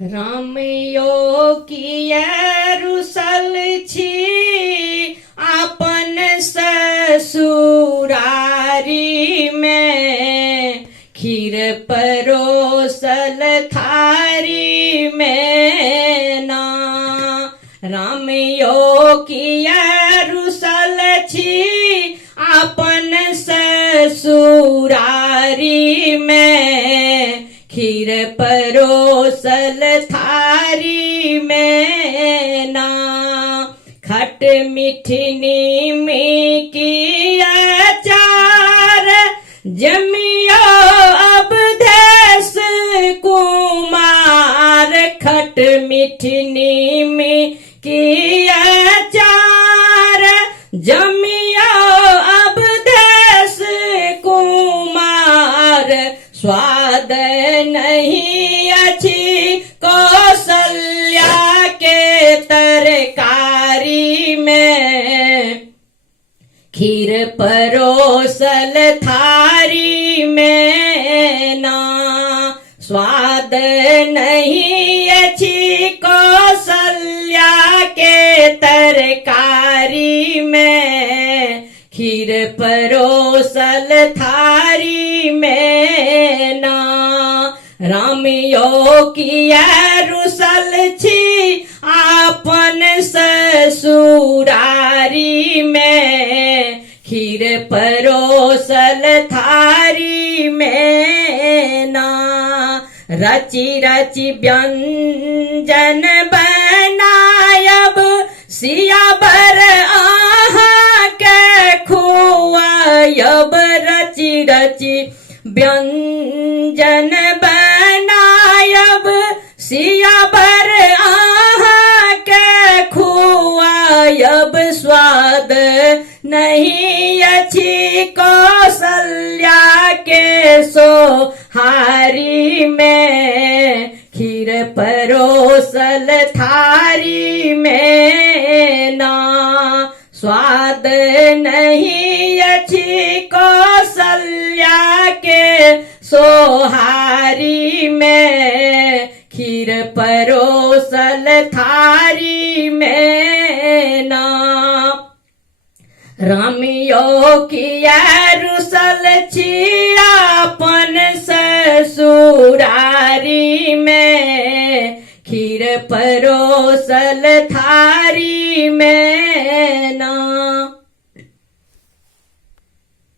रामयो किया रुसल छी आपन ससुरारी में, खीर परोसल थारी में ना। रामयो किया रुसल छी आपन ससुरारी में, खीर परोसल थारी में ना। खट मिठनी में की अचार जमियो अब देश कुमार, खट मिठनी में की अचार जमियो अब देश कुमार। स्वाद नहीं अच्छी कौशल्या के तरकारी में, खीर परोसल थारी में ना। स्वाद नहीं अच्छी कौशल्या के तरकारी में, खीर परोसल थारी में ना। रामयो किया रुसल छी आपन ससुरारी में, खीर परोसल थारी में ना। रची रची व्यंजन बनायब सिया बर आहा के खुआयब, रची रची व्यंजन बनायब सिया बर आहा के खुआयब। स्वाद नहीं अच्छी कौशल्या के सोहारी में, खीर परोसल थारी में ना। स्वाद नहीं अच्छी कौशल्या के सोहारी में, खीर परोसल थारी में ना। रामयो किया रुसल छी आपन ससुरारी में, खीर परोसल थारी में ना।